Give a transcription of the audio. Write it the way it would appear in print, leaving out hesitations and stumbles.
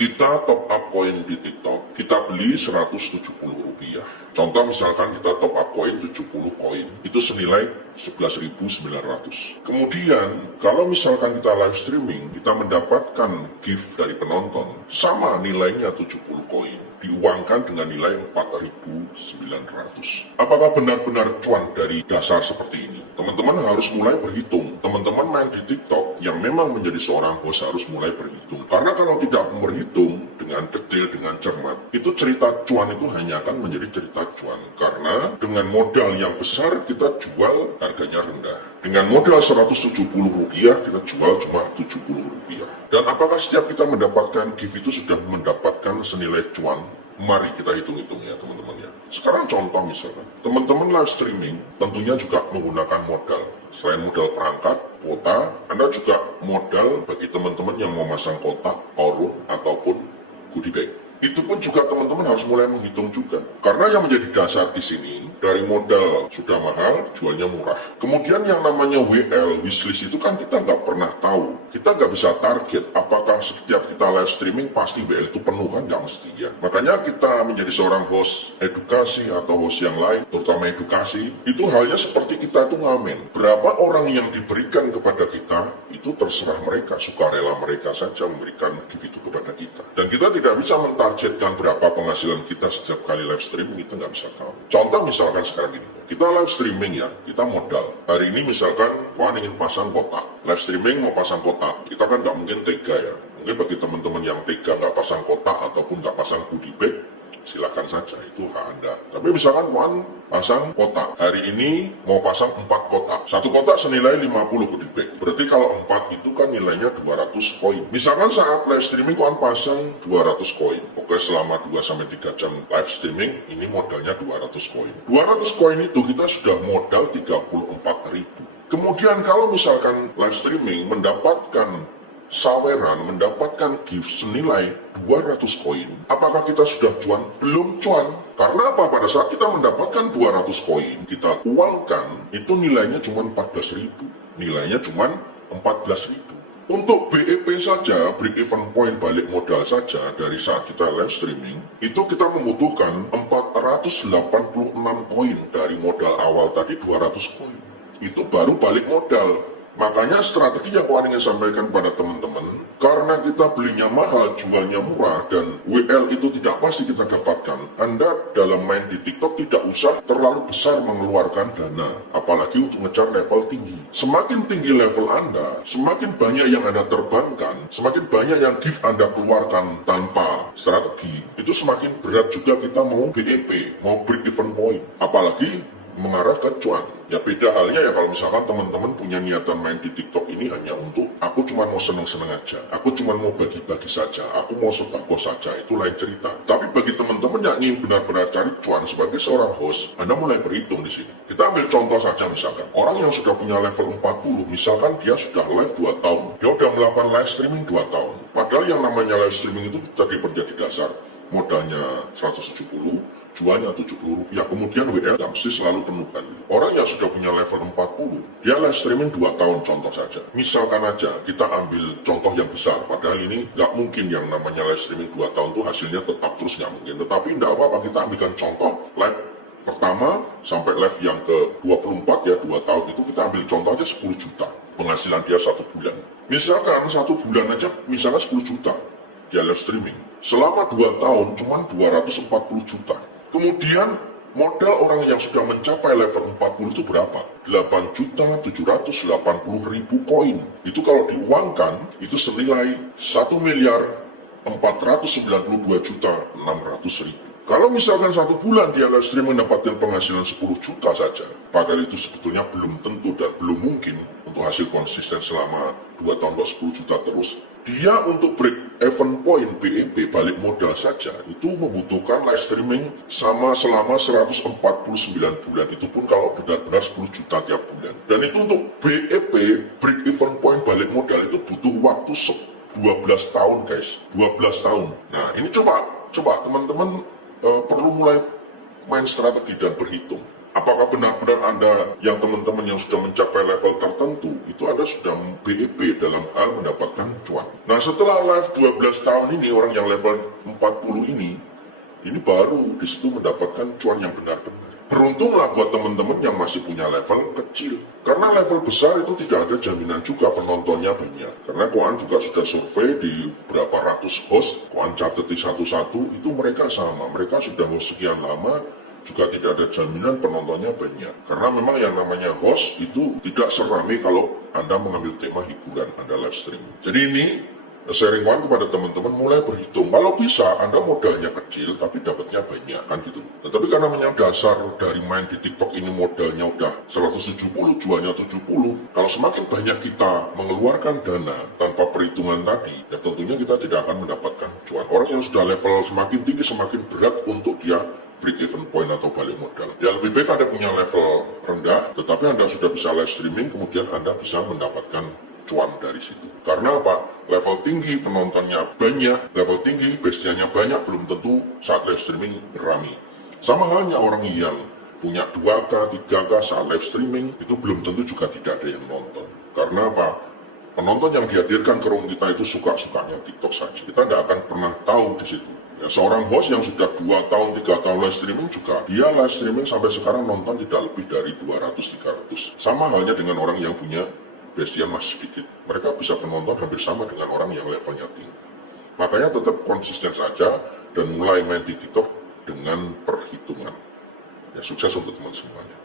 Kita top up koin di TikTok, kita beli Rp170. Contoh misalkan kita top up koin 70 koin, itu senilai 11.900. Kemudian, kalau misalkan kita live streaming, kita mendapatkan gift dari penonton, sama nilainya 70 koin, diuangkan dengan nilai 4.900. Apakah benar-benar cuan dari dasar seperti ini? Teman-teman harus mulai berhitung. Teman-teman main di TikTok yang memang menjadi seorang host harus mulai berhitung. Karena kalau tidak berhitung dengan detail, dengan cermat, itu cerita cuan itu hanya akan menjadi cerita cuan. Karena dengan modal yang besar kita jual harganya rendah. Dengan modal Rp170 kita jual cuma Rp70. Dan apakah setiap kita mendapatkan gift itu sudah mendapatkan senilai cuan? Mari kita hitung-hitung ya teman-teman ya. Sekarang contoh misalkan, teman-teman live streaming tentunya juga menggunakan modal. Selain modal perangkat, kuota, Anda juga modal bagi teman-teman yang mau masang kotak, orun, ataupun goodie bag. Itu pun juga teman-teman harus mulai menghitung juga. Karena yang menjadi dasar di sini, dari modal sudah mahal, jualnya murah. Kemudian yang namanya WL, wishlist itu kan kita nggak pernah tahu. Kita nggak bisa target apakah setiap kita live streaming pasti WL itu penuh kan, nggak mesti ya. Makanya kita menjadi seorang host edukasi atau host yang lain, terutama edukasi, itu halnya seperti kita itu ngamen. Berapa orang yang diberikan kepada kita, itu terserah mereka, sukarela mereka saja memberikan gift itu kepada kita. Dan kita tidak bisa mentargetkan berapa penghasilan kita setiap kali live streaming, kita nggak bisa tahu. Contoh misalkan sekarang gini, kita live streaming ya, kita modal. Hari ini misalkan Puan ingin pasang kotak, live streaming mau pasang kotak, kita kan nggak mungkin tega ya. Mungkin bagi teman-teman yang tega nggak pasang kotak ataupun nggak pasang goodie bag, silakan saja, itu hak Anda. Tapi misalkan Puan pasang kotak, hari ini mau pasang 4 kotak, satu kotak senilai 50 goodie bag. Berarti kalau 4 itu kan nilainya 200 koin. Misalkan saat live streaming Puan pasang 200 koin. Oke, selama 2-3 jam live streaming, ini modalnya 200 koin. 200 koin itu kita sudah modal 34.000. Kemudian kalau misalkan live streaming mendapatkan saweran, mendapatkan gift senilai 200 koin. Apakah kita sudah cuan? Belum cuan. Karena apa? Pada saat kita mendapatkan 200 koin, kita uangkan, itu nilainya cuma 14.000. Nilainya cuma 14.000. Untuk BEP saja, break even point balik modal saja, dari saat kita live streaming, itu kita membutuhkan 486 koin dari modal awal tadi 200 koin. Itu baru balik modal. Makanya strategi yang Puan ingin sampaikan pada teman-teman, karena kita belinya mahal, jualnya murah, dan WL itu tidak pasti kita dapatkan, Anda dalam main di TikTok tidak usah terlalu besar mengeluarkan dana, apalagi untuk ngejar level tinggi. Semakin tinggi level Anda, semakin banyak yang Anda terbangkan, semakin banyak yang gift Anda keluarkan tanpa strategi, itu semakin berat juga kita mau BEP, mau break even point, apalagi mengarah ke cuan. Ya beda halnya ya kalau misalkan teman-teman punya niatan main di TikTok ini hanya untuk aku cuma mau seneng-seneng aja, aku cuma mau bagi-bagi saja, aku mau sedekah saja, itu lain cerita. Tapi bagi teman-teman yang ingin benar-benar cari cuan sebagai seorang host, Anda mulai berhitung di sini. Kita ambil contoh saja misalkan, orang yang sudah punya level 40, misalkan dia sudah live 2 tahun, dia sudah melakukan live streaming 2 tahun. Padahal yang namanya live streaming itu tadi menjadi dasar, modalnya 170, jualnya Rp70, kemudian WL yang mesti selalu penuh kan. Orang yang sudah punya level 40, dia live streaming 2 tahun contoh saja. Misalkan aja, kita ambil contoh yang besar, padahal ini nggak mungkin yang namanya live streaming 2 tahun tuh hasilnya tetap terus nggak mungkin. Tetapi nggak apa-apa, kita ambilkan contoh live pertama sampai live yang ke 24 ya, 2 tahun itu kita ambil contoh aja 10 juta. Penghasilan dia 1 bulan. Misalkan 1 bulan aja, misalnya 10 juta. Dia live streaming. Selama 2 tahun cuma 240 juta. Kemudian modal orang yang sudah mencapai level 40 itu berapa? 8.780.000 koin. Itu kalau diuangkan itu senilai 1.492.600.000. Kalau misalkan 1 bulan dia live stream mendapatkan penghasilan 10 juta saja, padahal itu sebetulnya belum tentu dan belum mungkin untuk hasil konsisten selama 2 tahun 10 juta terus. Dia untuk break even point BEP balik modal saja itu membutuhkan live streaming sama selama 149 bulan, itu pun kalau benar-benar 10 juta tiap bulan. Dan itu untuk BEP break even point balik modal itu butuh waktu 12 tahun guys, 12 tahun. Nah ini coba teman-teman perlu mulai main strategi dan berhitung. Apakah benar-benar Anda yang teman-teman yang sudah mencapai level tertentu, itu Anda sudah BEP dalam hal mendapatkan cuan. Nah setelah live 12 tahun ini, orang yang level 40 ini baru disitu mendapatkan cuan yang benar-benar. Beruntunglah buat teman-teman yang masih punya level kecil. Karena level besar itu tidak ada jaminan juga penontonnya banyak. Karena Koan juga sudah survei di berapa ratus host, Koan catat di satu-satu, itu mereka sama. Mereka sudah host sekian lama, juga tidak ada jaminan penontonnya banyak. Karena memang yang namanya host itu tidak seramai kalau Anda mengambil tema hiburan, Anda live streaming. Jadi ini sharing Koan kepada teman-teman mulai berhitung. Kalau bisa Anda modalnya kecil tapi dapatnya banyak kan gitu. Tetapi karena memang dasar dari main di TikTok ini modalnya udah 170, jualnya 70. Kalau semakin banyak kita mengeluarkan dana tanpa perhitungan tadi, ya tentunya kita tidak akan mendapatkan cuan. Orang yang sudah level semakin tinggi semakin berat untuk dia break even point atau balik modal. Ya lebih baik Anda punya level rendah, tetapi Anda sudah bisa live streaming, kemudian Anda bisa mendapatkan cuan dari situ. Karena apa? Level tinggi penontonnya banyak, level tinggi bestianya banyak, belum tentu saat live streaming rame. Sama halnya orang yang punya 2K, 3K saat live streaming, itu belum tentu juga tidak ada yang nonton. Karena apa? Penonton yang dihadirkan ke room kita itu suka-sukanya TikTok saja. Kita tidak akan pernah tahu di situ. Ya, seorang host yang sudah 2 tahun, 3 tahun live streaming juga, dia live streaming sampai sekarang nonton tidak lebih dari 200-300. Sama halnya dengan orang yang punya bestian masih sedikit. Mereka bisa penonton hampir sama dengan orang yang levelnya tinggi. Makanya tetap konsisten saja dan mulai main di TikTok dengan perhitungan. Ya, sukses untuk teman semuanya.